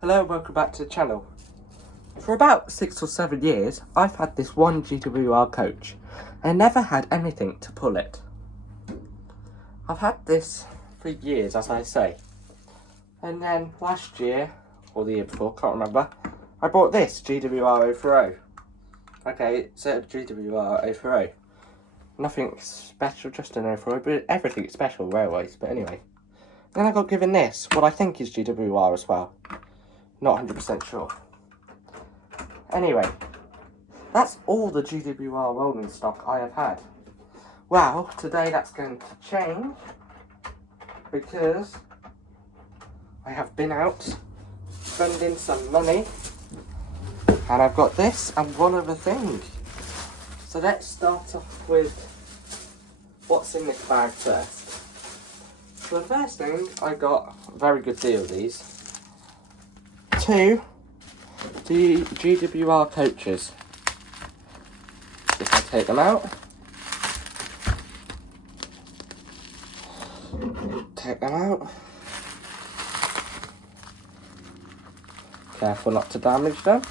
Hello and welcome back to the channel. For about 6 or 7 years, I've had this one GWR coach and never had anything to pull it. I've had this for years, as I say. And then last year, or the year before, can't remember, I bought this GWR 040. Okay, it's a GWR 040. Nothing special, just an 040, but everything's special railways, but anyway. Then I got given this, what I think is GWR as well. Not 100% sure. Anyway, that's all the GWR rolling stock I have had. Well, today that's going to change because I have been out spending some money and I've got this and one other thing. So let's start off with what's in this bag first. So the first thing, I got a very good deal of these. 2 GWR coaches. If I take them out, careful not to damage them.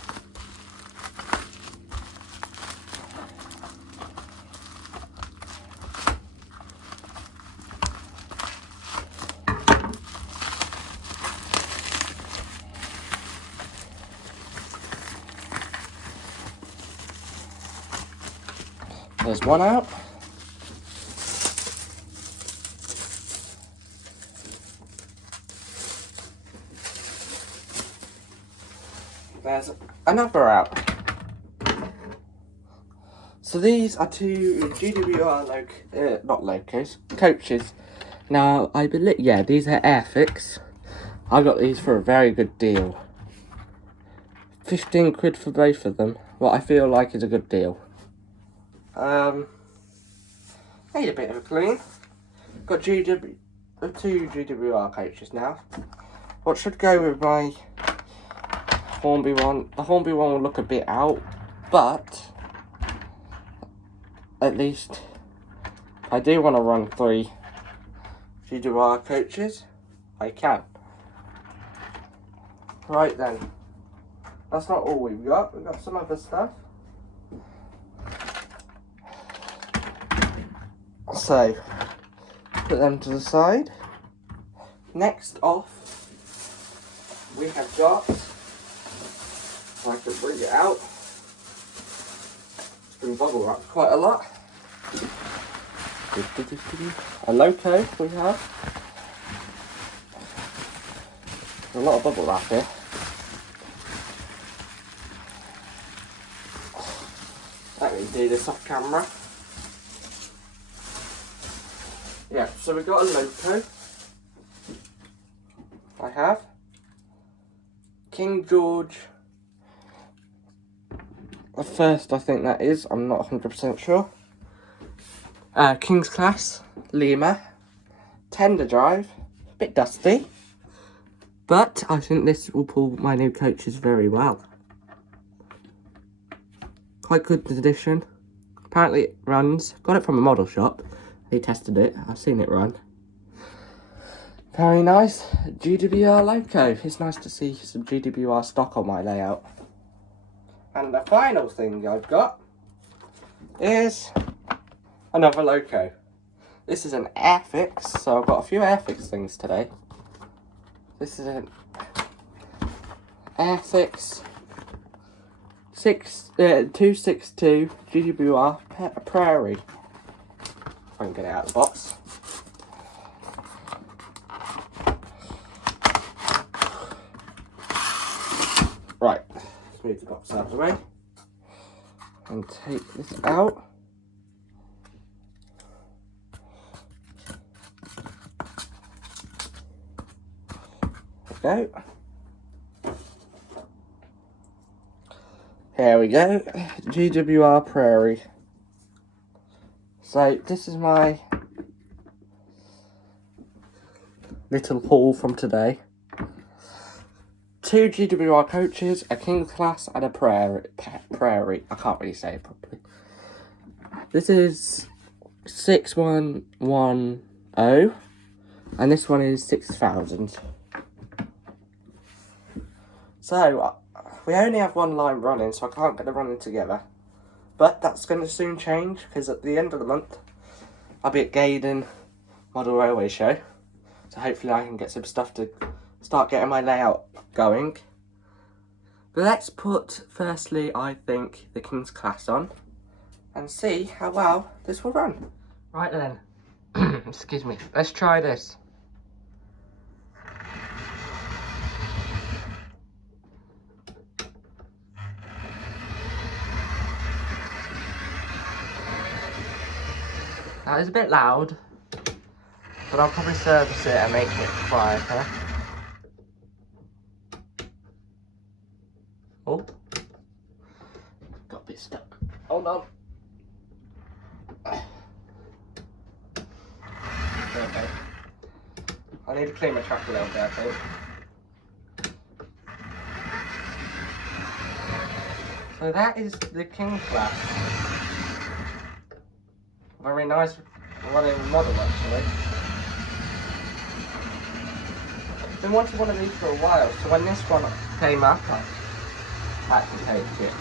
There's one out. There's another out. So these are 2 GWR not locos, coaches. Now I believe, yeah, these are airfix. I got these for a very good deal. 15 quid for both of them. What I feel like is a good deal. Need a bit of a clean. Got 2 GWR coaches now. What should go with my Hornby one? The Hornby one will look a bit out, but at least I do want to run 3 GWR coaches. I can. Right then, that's not all we've got. We've got some other stuff. So, put them to the side. Next off, we have got, if I can bring it out, it's been bubble wrapped quite a lot. A loco we have. A lot of bubble wrap here. Let me do this off camera. Yeah, so we got a loco. I have King George the first, I think that is. I'm not 100% sure. King's Class Lima, tender drive, a bit dusty, but I think this will pull my new coaches very well. Quite good condition. Apparently it runs. Got it from a model shop. They tested it. I've seen it run. Very nice. GWR loco. It's nice to see some GWR stock on my layout. And the final thing I've got is another loco. This is an airfix, so I've got a few airfix things today. This is an airfix 262 GWR Prairie. If I can get it out of the box. Right, let's move the box out of the way and take this out. There we go. Here we go, GWR Prairie. So this is my little haul from today. 2 GWR coaches, a King's Class and a Prairie. I can't really say it properly. This is 6110 and this one is 6000. So, we only have one line running, so I can't get them running together. But that's going to soon change, because at the end of the month, I'll be at Gaydon Model Railway Show. So hopefully I can get some stuff to start getting my layout going. But let's put, firstly, I think, the King's Class on. And see how well this will run. Right then. Excuse me. Let's try this. That is a bit loud, but I'll probably service it and make it quieter. Oh, got a bit stuck. Hold on. Okay. I need to clean my track a little bit, I think. So that is the King Class. Very nice running model, actually. Been wanting one of these for a while, so when this one came up, I had to take it.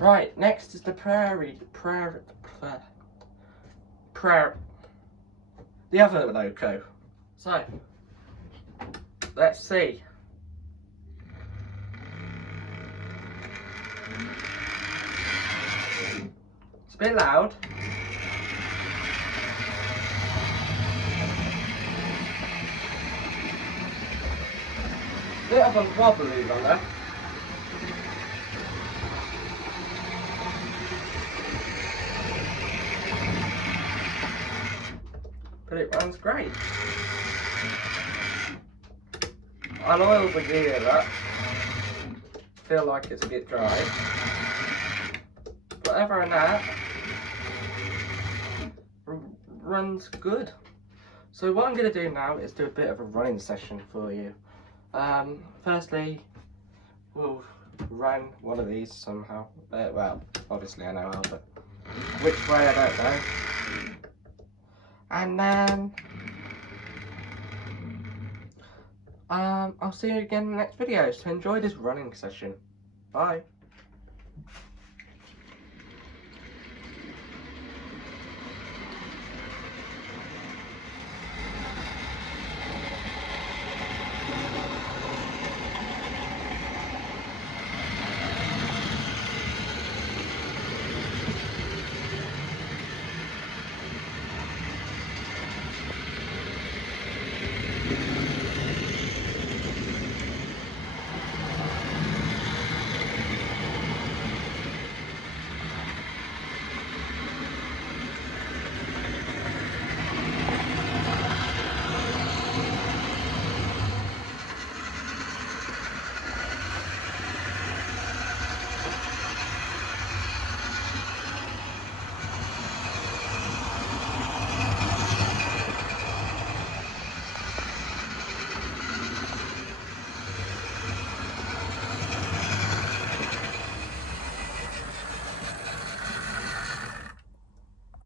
Right, next is the the other loco. So, let's see. It's a bit loud. Bit of a wobbly runner. But it runs great. I'll oil the gear up. Feel like it's a bit dry. But other than that, runs good. So what I'm going to do now is do a bit of a running session for you. Firstly, we'll run one of these somehow. Well, obviously I know how, but which way I don't know. And then I'll see you again in the next video. So enjoy this running session. Bye.